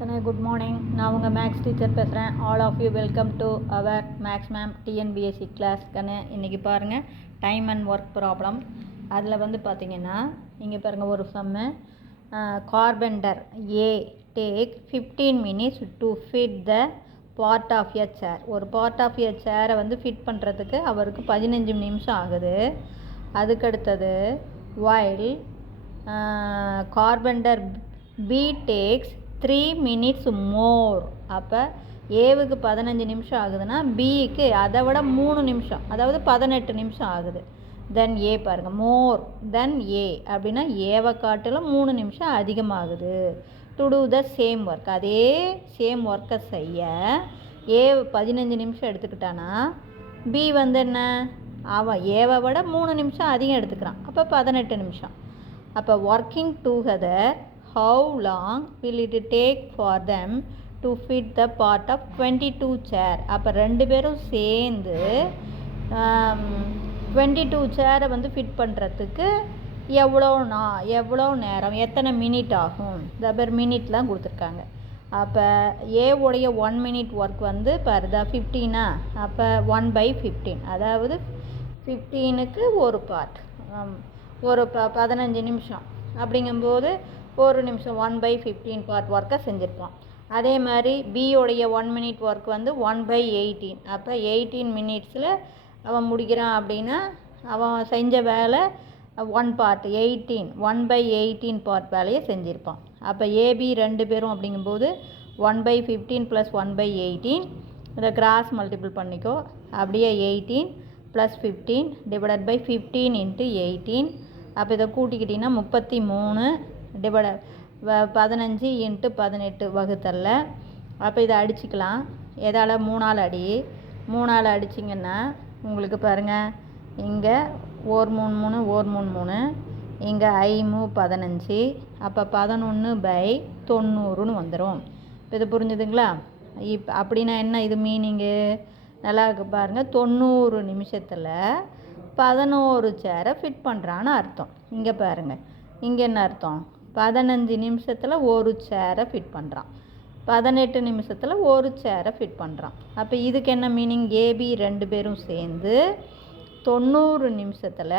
Good morning. நான் உங்கள் maths teacher பேசுகிறேன். All of you welcome to our maths ma'am TNPSC class. இன்றைக்கி பாருங்கள், டைம் அண்ட் ஒர்க் ப்ராப்ளம். அதில் பார்த்தீங்கன்னா இங்கே பாருங்கள், ஒரு சம்மு. Carpenter a take 15 minutes to fit the part of a chair. ஒரு பார்ட் ஆஃப் எ சேரை ஃபிட் பண்ணுறதுக்கு அவருக்கு 15 நிமிஷம் ஆகுது. அதுக்கடுத்தது while carpenter B takes 3 minutes more. அப்போ ஏவுக்கு 15 நிமிஷம் ஆகுதுன்னா பிக்கு அதை விட 3 நிமிஷம், அதாவது 18 நிமிஷம் ஆகுது. தென் ஏ பாருங்கள், மோர் தென் ஏ அப்படின்னா ஏவை காட்டிலும் 3 நிமிஷம் அதிகமாகுது. To do the same work, அதே சேம் ஒர்க்கை செய்ய ஏ 15 நிமிஷம் எடுத்துக்கிட்டானா பி என்ன, அவன் ஏவை விட 3 நிமிஷம் அதிகம் எடுத்துக்கிறான். அப்போ 18 நிமிஷம். அப்போ working together how long will it take for them to fit the part of 22 chair? அப்போ ரெண்டு பேரும் சேர்ந்து 22 சேரை ஃபிட் பண்ணுறதுக்கு எவ்வளோ நேரம், எத்தனை மினிட் ஆகும்? இந்த மினிட்லாம் கொடுத்துருக்காங்க. அப்போ ஏவுடைய 1 minute ஒர்க் பருதா 15. அப்போ 1/15, அதாவது 15க்கு ஒரு பார்ட், ஒரு 15 நிமிஷம். அப்படிங்கும்போது ஒரு நிமிஷம் 1/15 பார்ட் ஒர்க்கை செஞ்சுருப்பான். அதே மாதிரி பியோடைய 1 minute ஒர்க் 1/18. அப்போ 18 minutesல அவன் முடிக்கிறான் அப்படின்னா அவன் செஞ்ச வேலை 1 part 18, 1/18 பார்ட் வேலையை செஞ்சுருப்பான். அப்போ ஏபி ரெண்டு பேரும் அப்படிங்கும்போது 1/15 + 1/18 இதை கிராஸ் மல்டிபிள் பண்ணிக்கோ. அப்படியே 18 + 15 டிவைடட் பை 15 × 18. அப்போ இதை கூட்டிக்கிட்டிங்கன்னா 33 டிவைட 15 × 18 வகுத்தல்ல. அப்போ இதை அடிச்சுக்கலாம். எதால்? 3ஆல் அடி. 3ஆல் அடிச்சிங்கன்னா உங்களுக்கு பாருங்கள், இங்கே 1 3 3 1 3 3, இங்கே 5 15. அப்போ 11/90 வந்துடும். இப்போ இது புரிஞ்சுதுங்களா? அப்படின்னா என்ன இது மீனிங்கு? நல்லா இருக்கு பாருங்கள், 90 நிமிஷத்தில் 11 சேரை ஃபிட் பண்ணுறான்னு அர்த்தம். இங்கே பாருங்கள், இங்கே என்ன அர்த்தம்? 15 நிமிஷத்தில் ஒரு சேரை ஃபிட் பண்ணுறான், 18 நிமிஷத்தில் ஒரு சேரை ஃபிட் பண்ணுறான். அப்போ இதுக்கு என்ன மீனிங்? ஏபி ரெண்டு பேரும் சேர்ந்து 90 நிமிஷத்தில்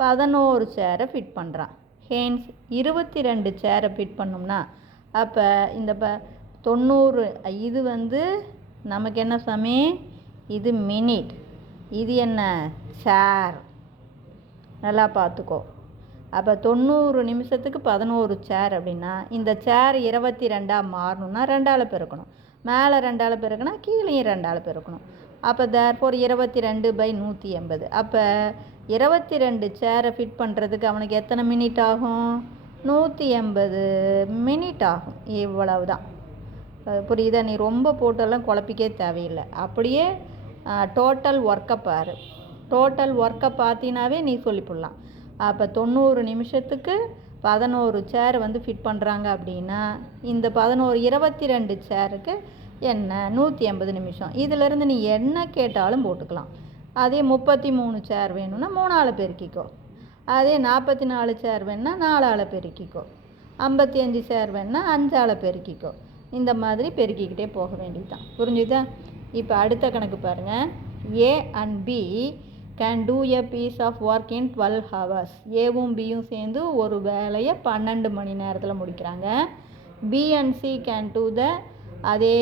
11 சேரை ஃபிட் பண்ணுறான். ஹேன்ஸ் 22 சேரை ஃபிட் பண்ணோம்னா அப்போ இந்த 90, இது நமக்கு என்ன சமே? இது மினிட், இது என்ன? சேர். நல்லா பார்த்துக்கோ. அப்போ 90 நிமிஷத்துக்கு 11 சேர் அப்படின்னா இந்த சேர் 22ஆக மாறணும்னா 2ஆல் பெருக்கணும். மேலே 2ஆல் பெருக்கணும், கீழேயும் 2ஆல் பெருக்கணும். அப்போ தேர்ஃபோர் 22/180. அப்போ 22 சேரை ஃபிட் பண்ணுறதுக்கு அவனுக்கு எத்தனை மினிட் ஆகும்? 180 மினிட் ஆகும். இவ்வளவு தான். புரியுதா? நீ ரொம்ப போட்டெல்லாம் குழப்பிக்கே தேவையில்லை. அப்படியே டோட்டல் ஒர்க்கை பாரு. டோட்டல் ஒர்க்கை பார்த்தினாவே நீ சொல்லிவிடலாம். அப்போ 90 நிமிஷத்துக்கு 11 சேர் ஃபிட் பண்ணுறாங்க அப்படின்னா இந்த 22 சேருக்கு என்ன? 180 நிமிஷம். இதிலேருந்து நீ என்ன கேட்டாலும் போட்டுக்கலாம். அதே 33 சேர் வேணும்னா 3ஆல் பெருக்கிக்கோ. அதே 44 சேர் வேணுன்னா 4ஆல் பெருக்கிக்கோ. 55 சேர் வேணுன்னா 5ஆல் பெருக்கிக்கோ. இந்த மாதிரி பெருக்கிக்கிட்டே போக வேண்டியதுதான். புரிஞ்சுதா? இப்போ அடுத்த கணக்கு பாருங்கள். A and B can do a piece of work in 12 hours. ஏவும் பியும் சேர்ந்து ஒரு வேலையை 12 மணி நேரத்தில் முடிக்கிறாங்க. B and C can do அதே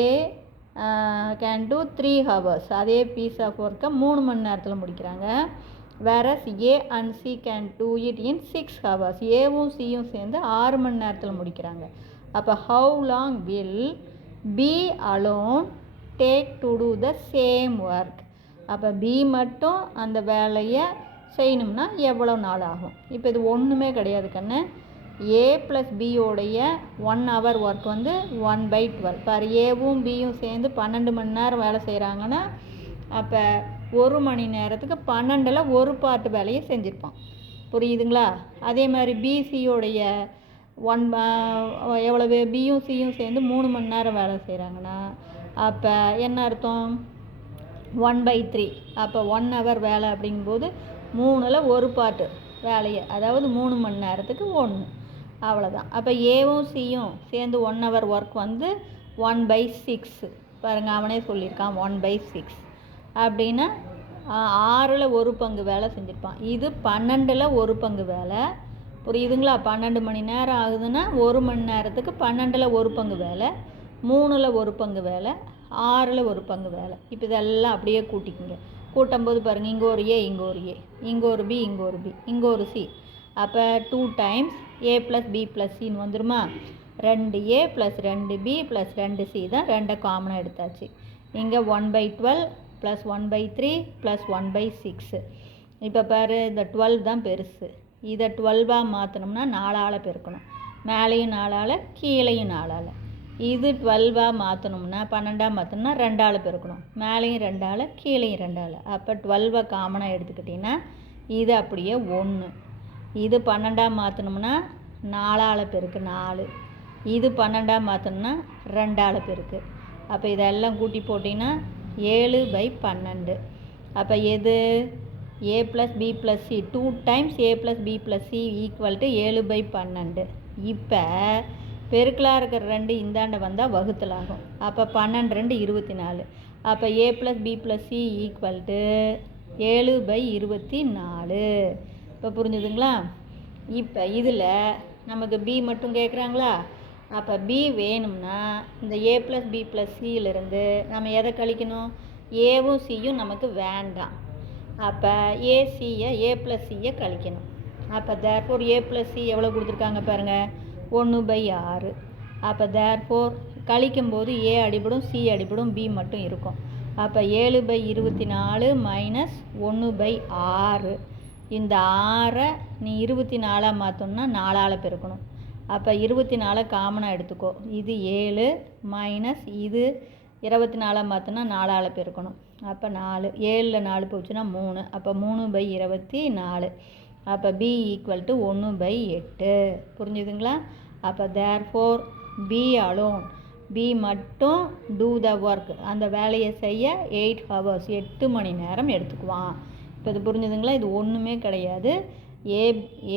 கேன் டூ 3 hours. அதே பீஸ் ஆஃப் ஒர்க்கை 3 மணி நேரத்தில் முடிக்கிறாங்க. Whereas A and C can do it in 6 hours. ஏவும் சியும் சேர்ந்து 6 மணி நேரத்தில் முடிக்கிறாங்க. அப்போ how long will B alone take to do the same work? அப்போ பி மட்டும் அந்த வேலையை செய்யணும்னா எவ்வளோ நாள் ஆகும்? இப்போ இது ஒன்றுமே கிடையாது கண்ணு. ஏ ப்ளஸ் பியோடைய 1 hour ஒர்க் 1/12. பாரு, ஏவும் பியும் சேர்ந்து 12 மணி நேரம் வேலை செய்கிறாங்கன்னா அப்போ 1 மணி நேரத்துக்கு 12ல் ஒரு பார்ட் வேலையை செஞ்சுருப்பான். புரியுதுங்களா? அதே மாதிரி பிசியோடைய எவ்வளவு? பியும் சியும் சேர்ந்து 3 மணி நேரம் வேலை செய்கிறாங்கன்னா அப்போ என்ன அர்த்தம்? 1/3. அப்போ 1 hour வேலை அப்படிங்கும்போது 3ல் ஒரு பார்ட்டு வேலையை, அதாவது 3 மணி நேரத்துக்கு 1. அவ்வளோதான். அப்போ ஏவும் சியும் சேர்ந்து 1 ஹவர் ஒர்க் வந்து 1/6. பாருங்கள், அவனே சொல்லியிருக்கான் 1/6 அப்படின்னா 6ல் 1 பங்கு வேலை செஞ்சுருப்பான். இது 12ல் 1 பங்கு வேலை. புரியுதுங்களா? 12 மணி நேரம் ஆகுதுன்னா 1 மணி நேரத்துக்கு 12ல் 1 பங்கு வேலை, 3ல் 1 பங்கு வேலை, 6ல் 1 பங்கு வேலை. இப்போ இதெல்லாம் அப்படியே கூட்டிக்குங்க. கூட்டும்போது பாருங்கள், இங்கே ஒரு ஏ, இங்கே ஒரு ஏ, இங்கே ஒரு பி, இங்கே ஒரு பி, இங்கே ஒரு சி. அப்போ 2 times A plus B plus சின்னு வந்துருமா? 2A plus 2B plus 2C தான் 2 காமனாக எடுத்தாச்சு. இங்கே 1/12 ப்ளஸ் 1/3 ப்ளஸ் 1/6. இப்போ பாரு, இந்த 12 தான் பெருசு. இதை 12ஆக மாற்றணும்னா 4ஆல் பெருக்கணும். மேலேயும் 4ஆல், கீழேயும் 4ஆல். இது 12ஆக மாற்றணும்னா 12ஆக மாற்றணும்னா 2ஆல் பெருக்கணும். மேலேயும் 2ஆல், கீழேயும் 2ஆல். அப்போ 12 காமனாக எடுத்துக்கிட்டிங்கன்னா இது அப்படியே 1. இது 12ஆக மாற்றணும்னா 4ஆல் பெருக்கு 4. இது 12ஆக மாற்றணும்னா 2ஆல் பெருக்கு. அப்போ இதெல்லாம் கூட்டி போட்டிங்கன்னா 7/12. அப்போ எது? A plus B plus C 2 times A plus B plus C equal to 7/12. இப்போ பெருக்கலாக இருக்கிற 2 இந்தாண்ட வந்தால் வகுத்தலாகும். அப்போ 12 2 24. அப்போ A plus B plus C equal to 7/24. இப்போ புரிஞ்சுதுங்களா? இப்போ இதில் நமக்கு பி மட்டும் கேட்குறாங்களா? அப்போ பி வேணும்னா இந்த ஏ ப்ளஸ் பி ப்ளஸ் சியிலிருந்து நம்ம எதை கழிக்கணும்? ஏவும் சியும் நமக்கு வேண்டாம். அப்போ ஏசியை ஏ ப்ளஸ் சியை கழிக்கணும். அப்போ தேர்ஃபோர் ஏ ப்ளஸ் சி எவ்வளோ கொடுத்துருக்காங்க பாருங்கள், 1/6. அப்போ தேர்ஃபோர் கழிக்கும்போது ஏ அடிபடும், சி அடிபடும், பி மட்டும் இருக்கும். அப்போ 7/24 மைனஸ் 1/6. இந்த 6ஐ நீ 24ஆக மாற்றணும்னா 4ஆல் பெருக்கணும். அப்போ 24 காமனாக எடுத்துக்கோ. இது 7 மைனஸ் இது 24ஆக மாற்றினா 4ஆல் பெருக்கணும். அப்போ 4, 7ல் 4 போச்சுன்னா 3. அப்போ 3/24. அப்போ பி ஈக்குவல் டு 1/8. புரிஞ்சுதுங்களா? அப்போ தேர்ஃபோர் பி அலோன், பி மட்டும் டூ த ஒர்க், அந்த வேலையை செய்ய 8 ஹவர்ஸ் 8 மணி நேரம் எடுத்துக்குவான். இப்போ இது புரிஞ்சுதுங்களா? இது ஒன்றுமே கிடையாது.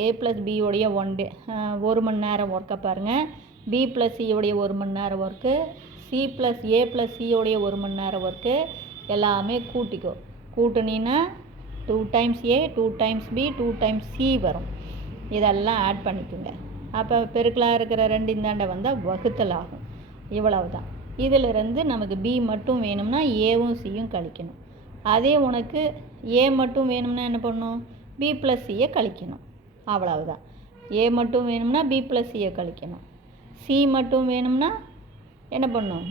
ஏ ப்ளஸ் பியோடைய 1 மணி நேரம் ஒர்க்கை பாருங்கள், பி ப்ளஸ் சியோடைய 1 மணி நேரம் work, C plus A plus சியோடைய 1 மணி நேரம் ஒர்க்கு எல்லாமே கூட்டிக்கோ. கூட்டினீன்னா 2 டைம்ஸ் ஏ 2 டைம்ஸ் பி 2 டைம்ஸ் சி வரும். இதெல்லாம் ஆட் பண்ணிக்கோங்க. அப்போ பெருக்கலாக இருக்கிற 2 இந்தாண்ட வந்தால் வகுத்தல் ஆகும். இவ்வளவு தான். இதிலிருந்து நமக்கு பி மட்டும் வேணும்னா ஏவும் சியும் கழிக்கணும். அதே உனக்கு ஏ மட்டும் வேணும்னா என்ன பண்ணணும்? பி ப்ளஸ் சியை கழிக்கணும். அவ்வளவுதான். ஏ மட்டும் வேணும்னா பி ப்ளஸ் சியை கழிக்கணும். சி மட்டும் வேணும்னா என்ன பண்ணணும்?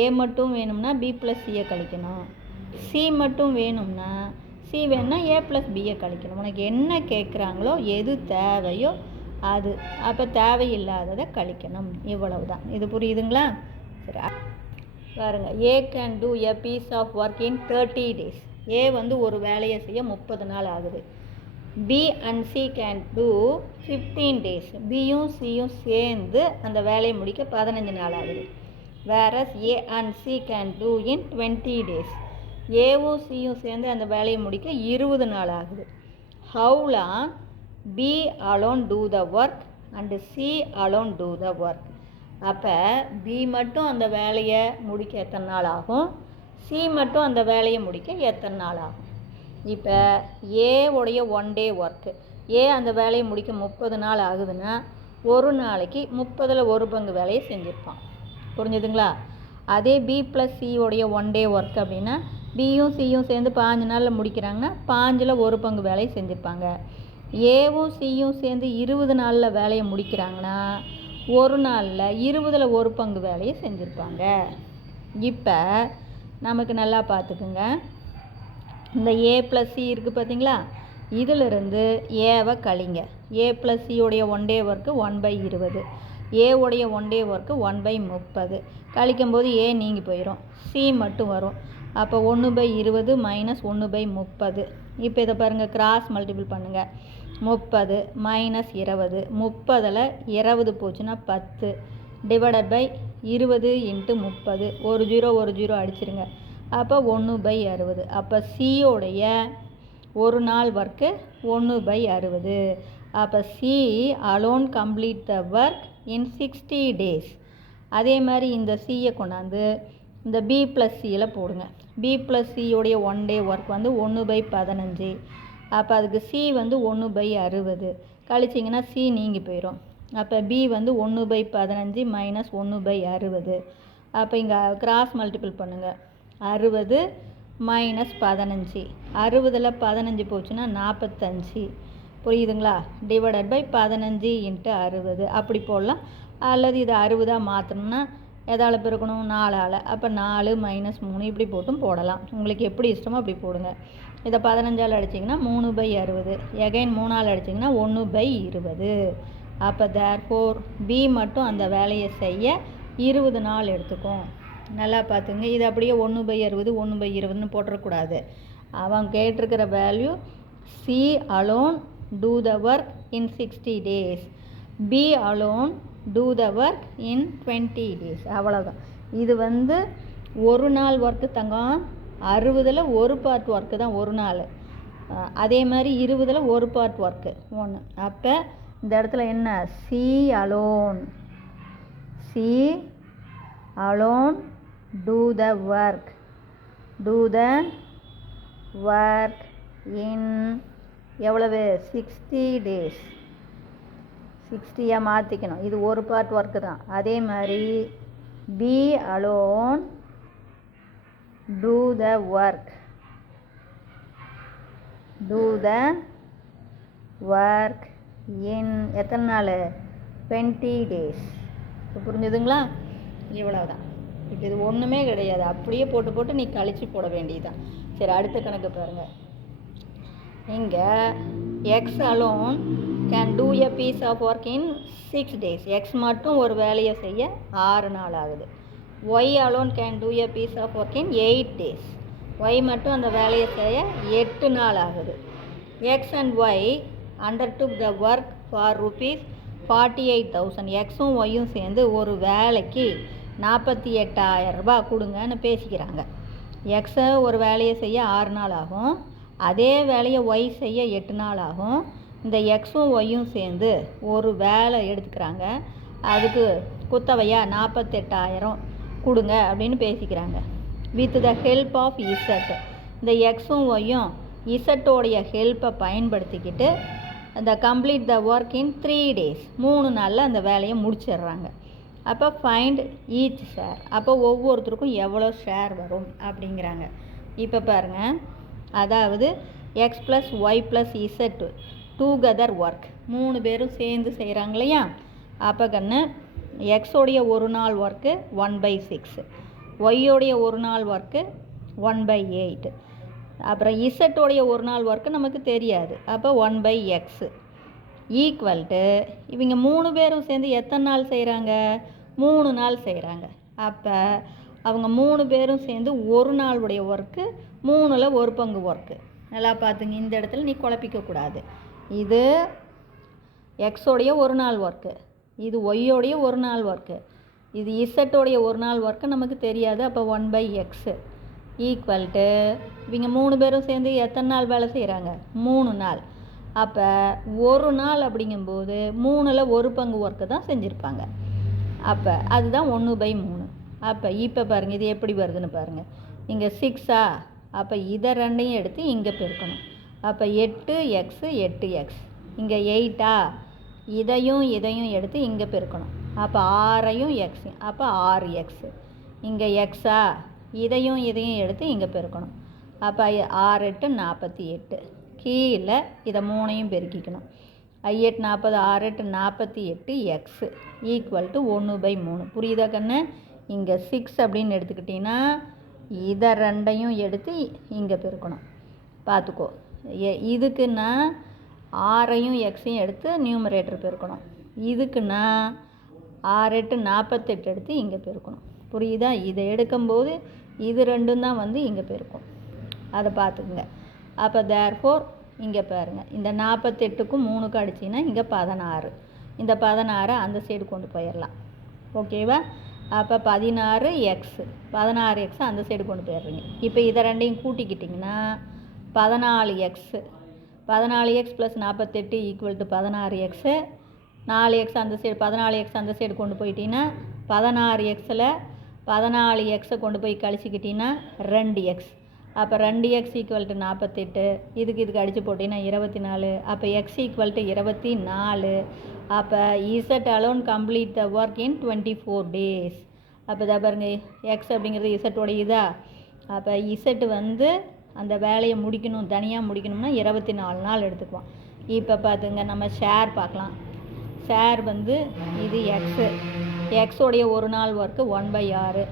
ஏ மட்டும் வேணும்னா பி ப்ளஸ் சியை கழிக்கணும். சி மட்டும் வேணும்னா சி வேணும்னா ஏ ப்ளஸ் பியை கழிக்கணும். உனக்கு என்ன கேட்குறாங்களோ, எது தேவையோ அது. அப்போ தேவையில்லாததை கழிக்கணும். இவ்வளவு தான். இது புரியுதுங்களா? சரி, பாருங்கள். A can do a piece of work in 30 days. A வந்து ஒரு வேலையை செய்ய 30 நாள் ஆகுது. B and C can do 15 days. பியும் சியும் சேர்ந்து அந்த வேலையை முடிக்க 15 நாள் ஆகுது. Whereas A and C can two in 20 days. ஏவும் சியும் சேர்ந்து அந்த வேலையை முடிக்க 20 நாள் ஆகுது. How long B alone do the work and C alone do the work. அப்போ பி மட்டும் அந்த வேலையை முடிக்க எத்தனை நாள் ஆகும், சி மட்டும் அந்த வேலையை முடிக்க எத்தனை நாள் ஆகும். இப்போ ஏ உடைய 1 day ஒர்க்கு, ஏ அந்த வேலையை முடிக்க 30 நாள் ஆகுதுன்னா ஒரு நாளைக்கு 30ல் 1 பங்கு வேலையை செஞ்சுருப்பான். புரிஞ்சுதுங்களா? அதே பி ப்ளஸ் சியோடைய 1 day ஒர்க் அப்படின்னா பியும் சியும் சேர்ந்து 5 நாளில் முடிக்கிறாங்கன்னா 5ல் 1 பங்கு வேலையை செஞ்சுருப்பாங்க. ஏவும் சியும் சேர்ந்து 20 நாளில் வேலையை முடிக்கிறாங்கன்னா ஒரு நாளில் 20ல் 1 பங்கு வேலையை செஞ்சுருப்பாங்க. இப்போ நமக்கு நல்லா பார்த்துக்குங்க. இந்த ஏ ப்ளஸ் சி இருக்குது பார்த்தீங்களா? இதிலிருந்து ஏவை கழிங்க. ஏ ப்ளஸ் சியோடைய 1 day ஒர்க்கு 1/20, ஏவுடைய 1 day ஒர்க்கு 1/30. கழிக்கும்போது ஏ நீங்கி போயிடும், சி மட்டும் வரும். அப்போ 1/20 மைனஸ் 1/30. இப்போ இதை பாருங்கள், கிராஸ் மல்டிபிள் பண்ணுங்கள். 30 மைனஸ் 20, 30ல் 20 போச்சுன்னா 10 டிவைடட் பை 20 × 30. ஒரு 0 அடிச்சிருங்க. அப்போ 1/60. அப்போ சியோடைய ஒரு நாள் ஒர்க்கு 1/60. அப்போ C alone complete the work in 60 days. அதே மாதிரி இந்த சியை கொண்டாந்து இந்த பி ப்ளஸ் சியில் போடுங்க. பி ப்ளஸ் சியோடைய 1 day ஒர்க் வந்து 1/15. அப்போ அதுக்கு சி வந்து 1/60 கழிச்சிங்கன்னா சி நீங்கி போயிடும். அப்போ பி வந்து 1/15 மைனஸ் 1/60. அப்போ இங்கே கிராஸ் மல்டிபிள் பண்ணுங்கள். 60 மைனஸ் 15. 60ல் 15 போச்சுன்னா 45. புரியுதுங்களா? டிவைடட் பை 15 × 60 அப்படி போடலாம். அல்லது இது 60 மாற்றணும்னா எதால் பெருக்கணும்? 4ஆல். அப்போ 4 மைனஸ் 3 இப்படி போட்டும் போடலாம். உங்களுக்கு எப்படி இஷ்டமோ அப்படி போடுங்க. இதை 15ஆல் அடிச்சிங்கன்னா 3/60. எகைன் 3ஆல் அடிச்சிங்கன்னா 1/20. அப்போ தேர்ஃபோர் பி மட்டும் அந்த வேலையை செய்ய 20 நாள் எடுத்துக்கும். நல்லா பார்த்துங்க. இது அப்படியே 1/60 1/20ன்னு போட்டுறக்கூடாது. அவன் கேட்டிருக்கிற value C alone do the work in 60 days. B alone do the work in 20 days. அவ்வளோதான். இது வந்து ஒரு நாள் ஒர்க்கு தங்கம். 60ல் ஒரு பார்ட் ஒர்க்கு தான் ஒரு நாள். அதே மாதிரி 20ல் ஒரு பார்ட் ஒர்க்கு 1. அப்போ இந்த இடத்துல என்ன? C alone do the work in எவ்வளவு? 60 days. 60யாக மாற்றிக்கணும். இது ஒரு பார்ட் ஒர்க்கு தான். அதே மாதிரி B alone do the work in எத்தனை நாள்? 20 days. இப்போ புரிஞ்சுதுங்களா? இவ்வளோதான். இப்போ இது ஒன்றுமே கிடையாது. அப்படியே போட்டு நீ கழிச்சு போட வேண்டியதுதான். சரி, அடுத்த கணக்கு பாருங்கள். இங்கே X alone can do a piece of work in 6 days. X மட்டும் ஒரு வேலையை செய்ய 6 நாள் ஆகுது. Y alone can do a piece of work in 8 days. Y மட்டும் அந்த வேலையை செய்ய 8 நாள் ஆகுது. X and Y undertook the work for ₹48,000. எக்ஸும் ஒய்யும் சேர்ந்து ஒரு வேலைக்கு 48,000 ரூபாய் கொடுங்கன்னு பேசிக்கிறாங்க. எக்ஸை ஒரு வேலையை செய்ய 6 நாள் ஆகும். அதே வேலையை ஒய் செய்ய 8 நாள் ஆகும். இந்த எக்ஸும் ஒய்யும் சேர்ந்து ஒரு வேலை எடுத்துக்கிறாங்க. அதுக்கு குத்தவையா 48,000 கொடுங்க அப்படின்னு பேசிக்கிறாங்க. With the help of Z. இந்த எக்ஸும் ஒய்யும் இசட்டோடைய ஹெல்ப்பை பயன்படுத்திக்கிட்டு அந்த complete the work in 3 days. 3 நாளில் அந்த வேலையை முடிச்சிடுறாங்க. அப்போ ஃபைண்ட் ஈச் ஷேர். அப்போ ஒவ்வொருத்தருக்கும் எவ்வளோ ஷேர் வரும் அப்படிங்கிறாங்க. இப்போ பாருங்கள், அதாவது X plus Y plus Z together work. 3 பேரும் சேர்ந்து செய்கிறாங்க இல்லையா? அப்போ கண்ணு எக்ஸோடைய ஒரு நாள் ஒர்க்கு 1/6, ஒய்யோடைய ஒரு நாள் ஒர்க்கு 1/8, அப்புறம் இசட்டோடைய ஒரு நாள் ஒர்க்கு நமக்கு தெரியாது. அப்போ 1/x ஈக்குவல் டு இவங்க 3 பேரும் சேர்ந்து எத்தனை நாள் செய்கிறாங்க? 3 நாள் செய்கிறாங்க. அப்போ அவங்க 3 பேரும் சேர்ந்து ஒரு நாளுடைய ஒர்க்கு 3ல் ஒரு பங்கு ஒர்க்கு. நல்லா பார்த்துங்க. இந்த இடத்துல நீ குழப்பிக்கக்கூடாது. இது எக்ஸோடைய ஒரு நாள் ஒர்க்கு, இது ஒய்யோடைய ஒரு நாள் ஒர்க்கு, இது இசட்டோடைய ஒரு நாள் ஒர்க்கு நமக்கு தெரியாது. அப்போ 1/x ஈக்குவல் டு இவங்க 3 பேரும் சேர்ந்து எத்தனை நாள் வேலை செய்கிறாங்க? 3 நாள். அப்போ ஒரு நாள் அப்படிங்கும்போது 3ல் ஒரு பங்கு ஒர்க்கு தான் செஞ்சுருப்பாங்க. அப்போ அதுதான் 1/3. அப்போ இப்போ பாருங்கள் இது எப்படி வருதுன்னு பாருங்கள். இங்கே 6ஆ? அப்போ இதை ரெண்டையும் எடுத்து இங்கே பெருக்கணும். அப்போ 8x 8x. இங்கே 8ஆ? இதையும் எடுத்து இங்கே பெருக்கணும். அப்போ 6ஐயும் எக்ஸையும். அப்போ 6x. இங்கே எக்ஸா? இதையும் எடுத்து இங்கே பெருக்கணும். அப்போ 6 8 48. கீழே இதை 3ஐயும் பெருக்கிக்கணும். 8 40 6 8 48 எக்ஸு ஈக்குவல் டு 1/3. புரியுதா கண்ணு? இங்கே 6 அப்படின்னு எடுத்துக்கிட்டிங்கன்னா இதை ரெண்டையும் எடுத்து இங்கே பெருக்கணும். பார்த்துக்கோ. இதுக்குன்னா 6ஐயும் எக்ஸையும் எடுத்து நியூமரேட்டர் பெருக்கணும். இதுக்குன்னா 6 8 48 எடுத்து இங்கே பெருக்கணும். புரியுதா? இதை எடுக்கும்போது இது ரெண்டும் தான் வந்து இங்கே பெருக்கும். அதை பார்த்துக்குங்க. அப்போ தேர்ஃபோர் இங்கே பாருங்கள், இந்த 48க்கும் 3க்கும் அடிச்சிங்கன்னா இங்கே 16. இந்த 16 அந்த சைடு கொண்டு போயிடலாம். ஓகேவா? அப்போ 16x, 16x அந்த சைடு கொண்டு போயிடுறீங்க. இப்போ இதை ரெண்டையும் கூட்டிக்கிட்டிங்கன்னா 14x, 14x + 48 = 16x. 4x அந்த சைடு 14x அந்த சைடு கொண்டு போயிட்டீங்கன்னா 16xல் 14xை கொண்டு போய் கழிச்சிக்கிட்டிங்கன்னா 2x. அப்போ 2x = 48. இதுக்கு அடித்து போட்டிங்கன்னா 24. அப்போ x = 24. அப்போ Z alone complete the work in 24 days. அப்போ இதை பாருங்க, x அப்படிங்கிறது இசட்டோட இதா. அப்போ இசட்டு வந்து அந்த வேலையை முடிக்கணும், தனியாக முடிக்கணும்னா 24 நாள் எடுத்துக்குவோம். இப்போ பார்த்துங்க, நம்ம ஷேர் பார்க்கலாம். ஷேர் வந்து இது எக்ஸோடைய ஒரு நாள் ஒர்க்கு 1/6.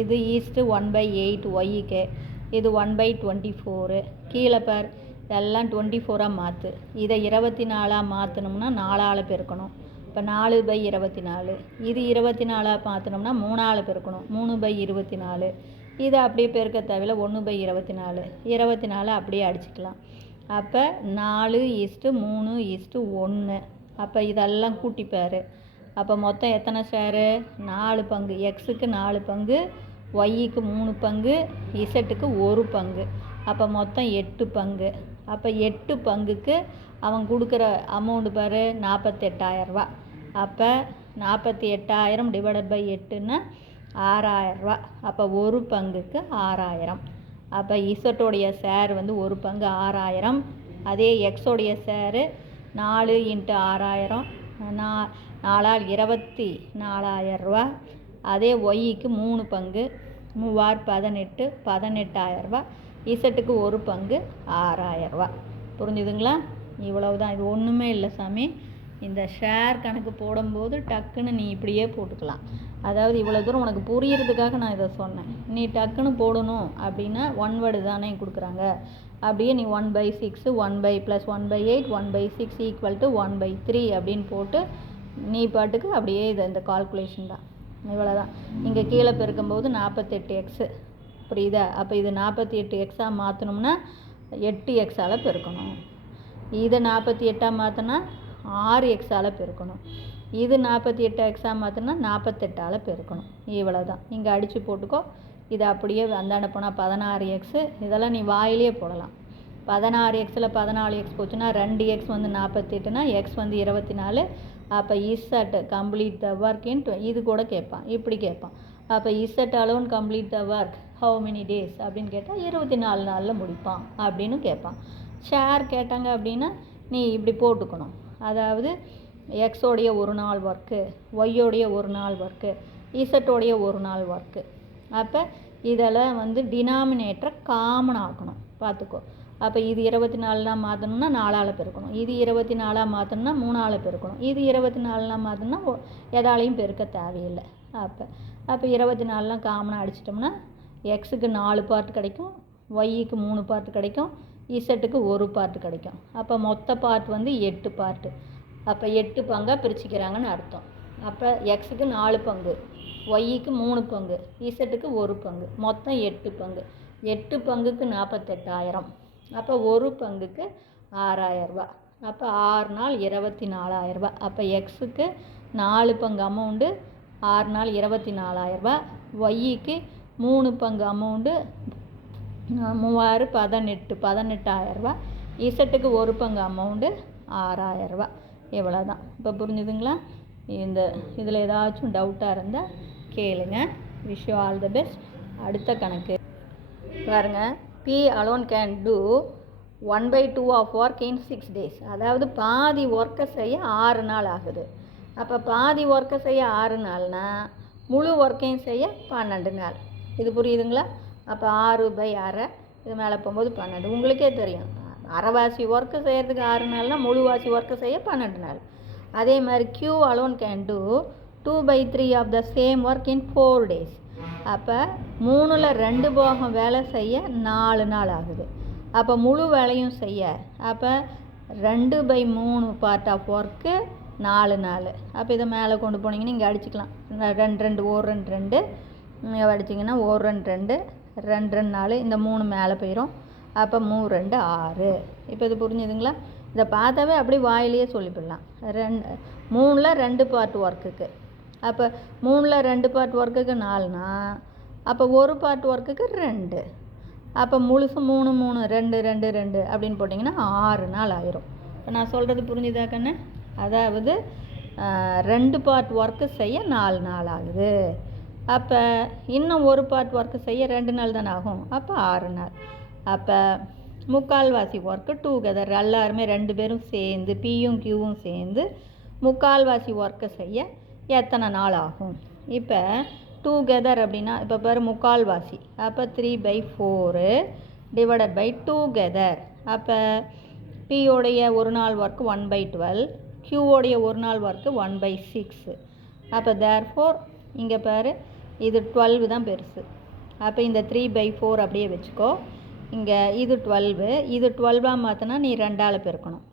இது ஈஸ்ட்டு 1/8 ஒய்க்கு. இது 1/24. கீழே பார், இதெல்லாம் 24ஆக மாற்று. இதை 24ஆக மாற்றணும்னா 4ஆல் பெருக்கணும். இப்போ 4/24. இது 24ஆக மாற்றணும்னா 3ஆல் பெருக்கணும். 3/24. இதை அப்படியே பெருக்க தேவையில்ல, 1/24. 24 அப்படியே அடிச்சுக்கலாம். அப்போ 4:3:1. அப்போ இதெல்லாம் கூட்டிப்பார். அப்போ மொத்தம் எத்தனை ஷேரு? 4 பங்கு. எக்ஸுக்கு 4 பங்கு, ஒய்க்கு 3 பங்கு, இசட்டுக்கு 1 பங்கு. அப்போ மொத்தம் 8 பங்கு. அப்போ 8 பங்குக்கு அவன் கொடுக்குற அமௌண்ட்டு பாரு, 48,000 ரூபா. அப்போ 48,000 ÷ 8ன்னா 6,000 ரூபா. அப்போ ஒரு பங்குக்கு 6,000. அப்போ இசட்டோடைய ஷேர் வந்து ஒரு பங்கு 6,000. அதே எக்ஸோடைய ஷேரு 4 × 6,000, 4ஆல் 24,000 ரூபா. அதே ஒய்க்கு 3 பங்கு, 3×6 = 18,000 ரூபா. இசட்டுக்கு ஒரு பங்கு 6,000 ரூபா. புரிஞ்சுதுங்களா? இவ்வளவுதான். இது ஒன்றுமே இல்லை சாமி. இந்த ஷேர் கணக்கு போடும்போது டக்குன்னு நீ இப்படியே போட்டுக்கலாம். அதாவது இவ்வளோ தூரம் உனக்கு புரியறதுக்காக நான் இதை சொன்னேன். நீ டக்குன்னு போடணும் அப்படின்னா 1 வேர்டு தானே கொடுக்குறாங்க. அப்படியே நீ 1/6, 1 + 1/8, 1/6 = 1/3 அப்படின்னு போட்டு நீ பாட்டுக்கு அப்படியே இந்த கால்குலேஷன் தான். இவ்வளோதான். இங்கே கீழே பெருக்கும்போது 48x. புரியுதா? அப்போ இது 48xஆக மாற்றணும்னா 8xஆல் பெருக்கணும். இதை 48ஆக மாற்றினா 6xஆல் பெருக்கணும். இது 48xஆக மாற்றினா 48ஆல் பெருக்கணும். இவ்வளோ தான். இங்கே அடித்து போட்டுக்கோ. இதை அப்படியே அந்தாண்ட போனால் 16x. இதெல்லாம் நீ வாயிலே போடலாம். 16xல் 14x போச்சுன்னா 2x வந்து 48னா x வந்து 24. அப்போ இசட் கம்ப்ளீட் த ஒர்க் இன் இது கூட கேட்பான், இப்படி கேட்பான். அப்போ Z alone complete the work how many days அப்படின்னு கேட்டால் 24 நாளில் முடிப்பான் அப்படின்னு கேட்பான். ஷேர் கேட்டாங்க அப்படின்னா நீ இப்படி போட்டுக்கணும். அதாவது எக்ஸோடைய ஒரு நாள் ஒர்க்கு, ஒய்யோடைய ஒரு நாள் ஒர்க்கு, இசட்டோடைய ஒரு நாள் ஒர்க்கு. அப்போ இதெல்லாம் வந்து டினாமினேட்டரை காமன் ஆக்கணும். பார்த்துக்கோ. அப்போ இது 24 மாற்றணும்னா 4ஆல் பெருக்கணும். இது 24 மாற்றணும்னா 3ஆல் பெருக்கணும். இது 24 மாற்றணும்னா எதாலையும் பெருக்க தேவையில்லை. அப்போ 24 காமனாக அடிச்சிட்டோம்னா எக்ஸுக்கு 4 பார்ட் கிடைக்கும், ஒய்க்கு 3 பார்ட் கிடைக்கும், இசட்டுக்கு 1 பார்ட் கிடைக்கும். அப்போ மொத்த பார்ட் வந்து 8 பார்ட்டு. அப்போ 8 பங்காக பிரிச்சுக்கிறாங்கன்னு அர்த்தம். அப்போ எக்ஸுக்கு 4 பங்கு, ஒய்க்கு 3 பங்கு, இசட்டுக்கு 1 பங்கு, மொத்தம் 8 பங்கு. 8 பங்குக்கு 48,000. அப்போ ஒரு பங்குக்கு 6,000 ரூபா. அப்போ 6 நாள் 24,000 ரூபா. அப்போ எக்ஸுக்கு 4 பங்கு அமௌண்ட்டு 6 நாள் 24,000 ரூபா. ஒய்க்கு 3 பங்கு அமௌண்ட்டு 18,000 ரூபா. இசட்டுக்கு ஒரு பங்கு அமௌண்ட்டு 6,000 ரூபா. இவ்வளோ தான். இப்போ புரிஞ்சுதுங்களா? இதில் ஏதாச்சும் டவுட்டாக இருந்தால் கேளுங்க. Wish you all the best. அடுத்த கணக்கு பாருங்கள். P alone can do 1/2 of work in 6 days. அதாவது பாதி ஒர்க்கை செய்ய 6 நாள் ஆகுது. அப்போ பாதி ஒர்க்கை செய்ய 6 நாள்னா முழு ஒர்க்கையும் செய்ய 12 நாள். இது புரியுதுங்களா? அப்போ 6/6 இது மேலே போகும்போது 12. உங்களுக்கே தெரியும், அரைவாசி ஒர்க்கு செய்கிறதுக்கு 6 நாள்னால் முழுவாசி ஒர்க்கை செய்ய 12 நாள். அதே மாதிரி Q alone can do 2/3 of the same work in 4 days. அப்போ 3ல் 2 பாகம் வேலை செய்ய 4 நாள் ஆகுது. அப்போ முழு வேலையும் செய்ய அப்போ 2/3 பார்ட் ஆஃப் ஒர்க்கு 4 நாள். அப்போ இதை மேலே கொண்டு போனீங்கன்னா இங்கே அடிச்சுக்கலாம். 2 1 2 இங்கே அடிச்சிங்கன்னா 1 2 2 4 இந்த 3 மேலே போயிடும். அப்போ 3 2 6. இப்போ இது புரிஞ்சுதுங்களா? இதை பார்த்தாவே அப்படி வாயிலேயே சொல்லிவிடலாம். 3ல் 2 பார்ட் ஒர்க்குக்கு. அப்போ 3ல் 2 பார்ட் ஒர்க்குக்கு 4னா அப்போ ஒரு பார்ட் ஒர்க்குக்கு 2. அப்போ முழுசு 3 3 2 2 2 அப்படின்னு போட்டிங்கன்னா 6 நாள் ஆயிரும். இப்போ நான் சொல்கிறது புரிஞ்சுதா கண்ணு? அதாவது 2 பார்ட் ஒர்க்கு செய்ய 4 நாள் ஆகுது. அப்போ இன்னும் ஒரு பார்ட் ஒர்க்கு செய்ய 2 நாள் தானே ஆகும். அப்போ 6 நாள். அப்போ முக்கால்வாசி ஒர்க்கு டுகெதர் எல்லாருமே 2 பேரும் சேர்ந்து பியும் கியூவும் சேர்ந்து முக்கால்வாசி ஒர்க்கை செய்ய எத்தனை நாள் ஆகும்? இப்போ டுகெதர் அப்படின்னா இப்போ பாரு முக்கால்வாசி, அப்போ 3/4 டிவைடட் பை டுகெதர். அப்போ பியோடைய ஒரு நாள் ஒர்க்கு 1/12, கியூவோடைய ஒரு நாள் ஒர்க்கு 1/6. அப்போ தேர்ஃபோர் இங்கே பாரு இது 12 தான் பெருசு. அப்போ இந்த 3/4 அப்படியே வச்சுக்கோ. இங்கே இது 12, இது 12ஆக மாற்றினா நீ 2ஆல் பெருக்கணும்.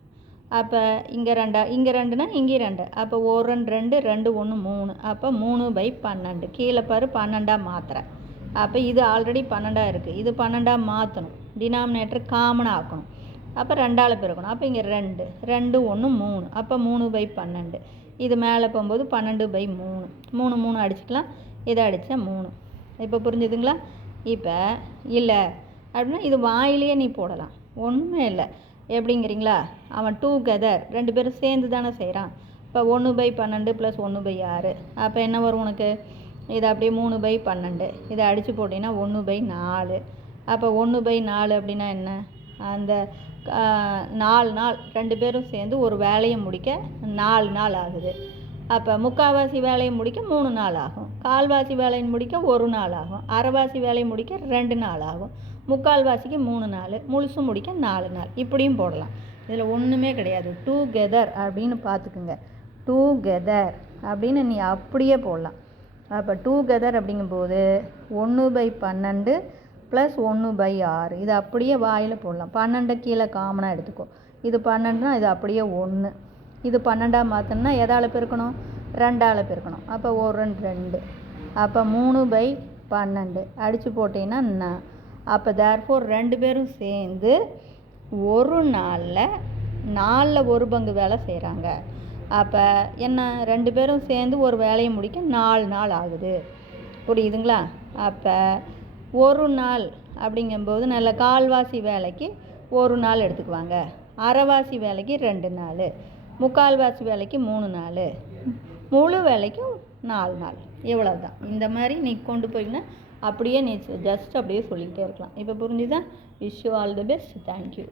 அப்போ இங்கே 2 இங்கே 2னா இங்கே 2. அப்போ 1 2 2 1 3. அப்போ 3/12 கீழே பாரு 12ஆக மாற்றுறேன். அப்போ இது ஆல்ரெடி 12ஆக இருக்குது, இது 12ஆக மாற்றணும். டினாமினேட்டர் காமனாக ஆக்கணும். அப்போ 2ஆல் பெருக்கணும். அப்போ இங்கே 2 2 1 3. அப்போ 3/12. இது மேலே போகும்போது 12/3. 3 3 அடிச்சுக்கலாம், இதை அடித்தா 3. இப்போ புரிஞ்சுதுங்களா? இப்போ இல்லை அப்படின்னா இது வாயிலேயே நீ போடலாம், ஒன்றுமே இல்லை. எப்படிங்கிறீங்களா? அவன் டுகெதர் 2 பேரும் சேர்ந்து தானே செய்கிறான். இப்போ 1/12 + 1/6. அப்போ என்ன வரும் உனக்கு? இது அப்படியே 3/12. இதை அடித்து போட்டிங்கன்னா 1/4. அப்போ 1/4 அப்படின்னா என்ன? அந்த 4 நாள் 2 பேரும் சேர்ந்து ஒரு வேலையை முடிக்க 4 நாள் ஆகுது. அப்போ முக்கால்வாசி வேலையை முடிக்க 3 நாள் ஆகும், கால்வாசி வேலையை முடிக்க 1 நாள் ஆகும், அரைவாசி வேலையை முடிக்க 2 நாள் ஆகும், முக்கால்வாசிக்கு 3 நாள், முழுசும் முடிக்க 4 நாள். இப்படியும் போடலாம். இதில் ஒன்றுமே கிடையாது. டுகெதர் அப்படின்னு பார்த்துக்குங்க. டுகெதர் அப்படின்னு நீ அப்படியே போடலாம். அப்போ டுகெதர் அப்படிங்கும்போது 1/12 + 1/6. இது அப்படியே வாயில் போடலாம். 12 கீழே காமனாக எடுத்துக்கோ. இது 12னா இது அப்படியே 1. இது 12ஆக மாற்றணும்னா எதால் பெருக்கணும்? 2ஆல் பெருக்கணும். அப்போ 1 2. அப்போ 3/12 அடித்து போட்டிங்கன்னா அப்போ தேர்ஃபோர் 2 பேரும் சேர்ந்து ஒரு நாளில் 4ல் 1 பங்கு வேலை செய்கிறாங்க. அப்போ என்ன? 2 பேரும் சேர்ந்து ஒரு வேலையை முடிக்க 4 நாள் ஆகுது. புரியுதுங்களா? அப்போ ஒரு நாள் அப்படிங்கும்போது நல்ல கால்வாசி வேலைக்கு 1 நாள் எடுத்துக்குவாங்க, அரைவாசி வேலைக்கு 2 நாள், முக்கால்வாசி வேலைக்கு 3 நாள், முழு வேலைக்கும் 4 நாள். இவ்வளோ தான். இந்த மாதிரி நீ கொண்டு போயின்னா அப்படியே நீ ஜஸ்ட் அப்படியே சொல்லிக்கிட்டே இருக்கலாம். இப்போ புரிஞ்சுதா? Wish you all the best. Thank you.